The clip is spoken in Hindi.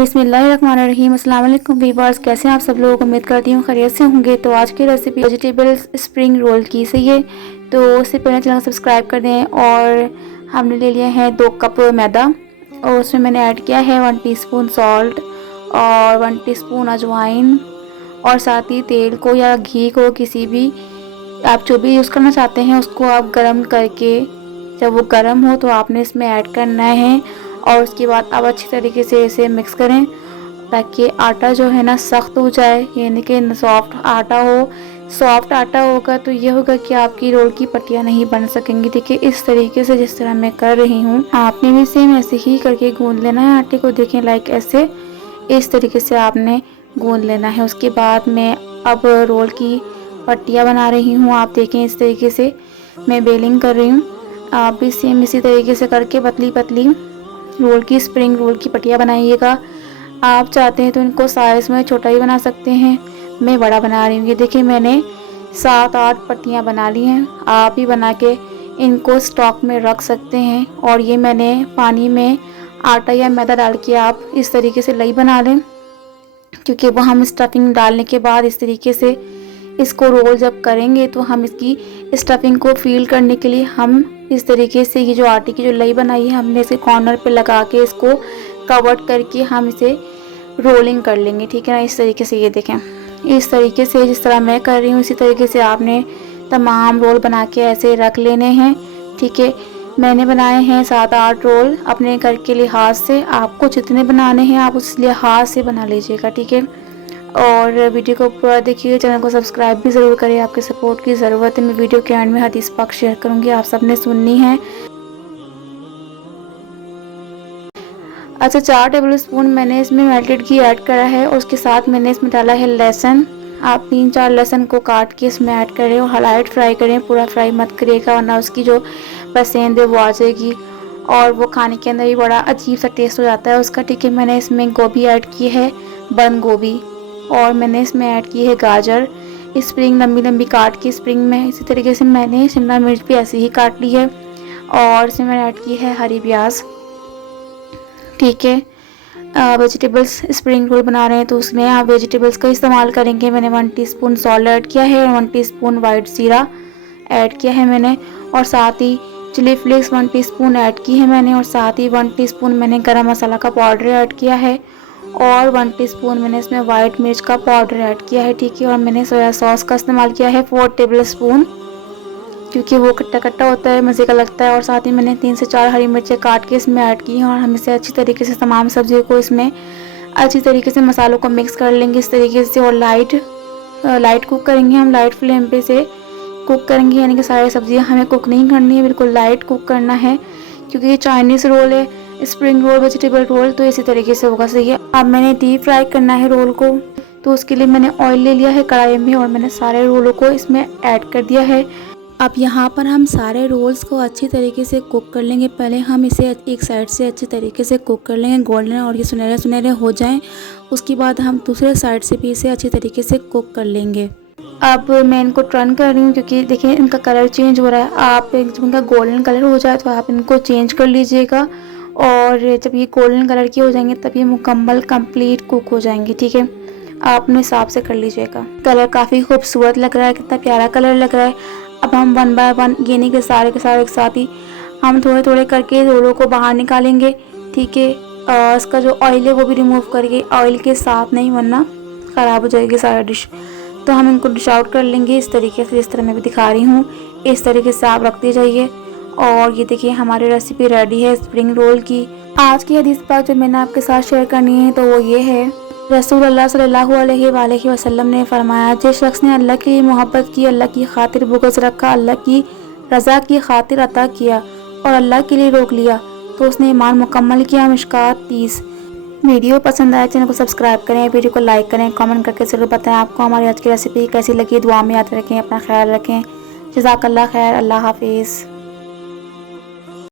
बिस्मिल्लाहिर्रहमानिर्रहीम। अस्सलाम वालेकुम वीवर्स, कैसे हैं आप सब लोग। उम्मीद करती हूँ खैरियत से होंगे। तो आज की रेसिपी वेजिटेबल स्प्रिंग रोल की सही है। तो उससे पहले चैनल को सब्सक्राइब कर दें। और हमने ले लिया है 2 कप मैदा और उसमें मैंने ऐड किया है 1 टीस्पून सॉल्ट और 1 टीस्पून अजवाइन और साथ ही तेल को या घी को, किसी भी आप जो भी यूज़ करना चाहते हैं उसको आप गर्म करके, जब वो गर्म हो तो आपने इसमें ऐड करना है। और उसके बाद आप अच्छी तरीके से इसे मिक्स करें ताकि आटा जो है ना सख्त हो जाए, यानी कि सॉफ्ट आटा हो। सॉफ्ट आटा होगा तो ये होगा कि आपकी रोल की पट्टियाँ नहीं बन सकेंगी। देखिए इस तरीके से जिस तरह मैं कर रही हूँ, आपने भी सेम ऐसे ही करके गूंद लेना है आटे को। देखें लाइक ऐसे, इस तरीके से आपने गूंद लेना है। उसके बाद मैं अब रोल की पट्टियाँ बना रही हूँ। आप देखें इस तरीके से मैं बेलिंग कर रही हूँ। आप भी सेम इसी तरीके से करके पतली पतली रोल की, स्प्रिंग रोल की पट्टियाँ बनाइएगा। आप चाहते हैं तो इनको साइज़ में छोटा ही बना सकते हैं, मैं बड़ा बना रही हूँ। ये देखिए मैंने 7-8 पट्टियाँ बना ली हैं। आप ही बना के इनको स्टॉक में रख सकते हैं। और ये मैंने पानी में आटा या मैदा डाल के आप इस तरीके से लई बना लें, क्योंकि वो हम स्टफिंग डालने के बाद इस तरीके से इसको रोल जब करेंगे तो हम इसकी स्टफिंग को फील करने के लिए हम इस तरीके से ये जो आटे की जो लई बनाई है हमने इसे कॉर्नर पे लगा के इसको कवर करके हम इसे रोलिंग कर लेंगे। ठीक है ना, इस तरीके से। ये देखें इस तरीके से जिस तरह मैं कर रही हूँ इसी तरीके से आपने तमाम रोल बना के ऐसे रख लेने हैं। ठीक है, मैंने बनाए हैं 7-8 रोल अपने घर के लिहाज से। आपको जितने बनाने हैं आप उस लिहाज से बना लीजिएगा। ठीक है, और वीडियो को पूरा देखिए, चैनल को सब्सक्राइब भी ज़रूर करें, आपके सपोर्ट की ज़रूरत है। मैं वीडियो के एंड में हदीस पाक शेयर करूंगी, आप सबने सुननी है। अच्छा, 4 टेबलस्पून मैंने इसमें मेल्टेड घी ऐड करा है और उसके साथ मैंने इसमें डाला है लहसुन। आप 3-4 लहसुन को काट के इसमें ऐड करें और लाइट फ्राई करें, पूरा फ्राई मत करिएगा वरना उसकी जो पसंद है वो आ जाएगी और वो खाने के अंदर भी बड़ा अजीब सा टेस्ट हो जाता है उसका। ठीक है, मैंने इसमें गोभी ऐड की है, बंद गोभी, और मैंने इसमें ऐड की है गाजर। स्प्रिंग लंबी लंबी काट के स्प्रिंग में, इसी तरीके से मैंने शिमला मिर्च भी ऐसे ही काट ली है और इसमें मैंने ऐड की है हरी प्याज। ठीक है, वेजिटेबल्स स्प्रिंग रोल बना रहे हैं तो उसमें आप वेजिटेबल्स का इस्तेमाल करेंगे। मैंने 1 टीस्पून सॉल्ट ऐड किया है, 1 टीस्पून वाइट जीरा ऐड किया है मैंने, और साथ ही चिली फ्लेक्स 1 टीस्पून ऐड की है मैंने, और साथ ही 1 टीस्पून मैंने गरम मसाला का पाउडर ऐड किया है और 1 टीस्पून मैंने इसमें वाइट मिर्च का पाउडर ऐड किया है। ठीक है, और मैंने सोया सॉस का इस्तेमाल किया है 4 टेबलस्पून, क्योंकि वो खट्टा खट्टा होता है, मज़े का लगता है। और साथ ही मैंने 3 से 4 हरी मिर्चें काट के इसमें ऐड की हैं और हम इसे अच्छी तरीके से तमाम सब्जियों को इसमें अच्छी तरीके से मसालों को मिक्स कर लेंगे इस तरीके से। और लाइट कुक करेंगे हम, लाइट फ्लेम पे से कुक करेंगे, यानी कि सारी सब्जियां हमें कुक नहीं करनी है, बिल्कुल लाइट कुक करना है, क्योंकि ये चाइनीज़ रोल है, स्प्रिंग रोल, वेजिटेबल रोल, तो इसी तरीके से होगा। सही है, अब मैंने डीप फ्राई करना है रोल को, तो उसके लिए मैंने ऑयल ले लिया है कढ़ाई में और मैंने सारे रोलों को इसमें ऐड कर दिया है। अब यहाँ पर हम सारे रोल्स को अच्छी तरीके से कुक कर लेंगे। पहले हम इसे एक साइड से अच्छी तरीके से कुक कर लेंगे गोल्डन, और ये सुनहरे सुनहरे हो जाएं। उसके बाद हम दूसरे साइड से भी इसे अच्छी तरीके से कुक कर लेंगे। अब मैं इनको टर्न कर रही हूँ क्योंकि देखिए इनका कलर चेंज हो रहा है। आप जब इनका गोल्डन कलर हो जाए तो आप इनको चेंज कर लीजिएगा, और जब ये गोल्डन कलर के हो जाएंगे तब ये मुकम्मल कंप्लीट कुक हो जाएंगे। ठीक है, आप अपने हिसाब से कर लीजिएगा। कलर काफ़ी खूबसूरत लग रहा है, कितना प्यारा कलर लग रहा है। अब हम 1 बाय 1 यानी कि सारे के सारे एक साथ ही हम थोड़े थोड़े करके रोलों को बाहर निकालेंगे। ठीक है, इसका जो ऑयल है वो भी रिमूव करके, ऑयल के साथ नहीं वरना ख़राब हो जाएगी सारा डिश। तो हम इनको डिश आउट कर लेंगे इस तरीके से, जिस तरह मैं भी दिखा रही हूँ इस तरीके से आप रखते जाइए। और ये देखिए हमारी रेसिपी रेडी है स्प्रिंग रोल की। आज की हदीस पाक जो मैंने आपके साथ शेयर करनी है तो वो ये है, रसूलुल्लाह सल्लल्लाहु अलैहि वसल्लम ने फरमाया, जिस शख्स ने अल्लाह की मोहब्बत की, अल्लाह की खातिर बुग़्ज़ रखा, अल्लाह की रज़ा की खातिर अता किया और अल्लाह के लिए रोक लिया तो उसने ईमान मुकम्मल किया। मिशकात 30। वीडियो पसंद आए चैनल को सब्सक्राइब करें, वीडियो को लाइक करें, कमेंट करके ज़रूर बताएं आपको हमारी आज की रेसिपी कैसी लगी। दुआ में याद रखें, अपना ख्याल रखें। जज़ाकल्लाह खैर, अल्लाह हाफिज़।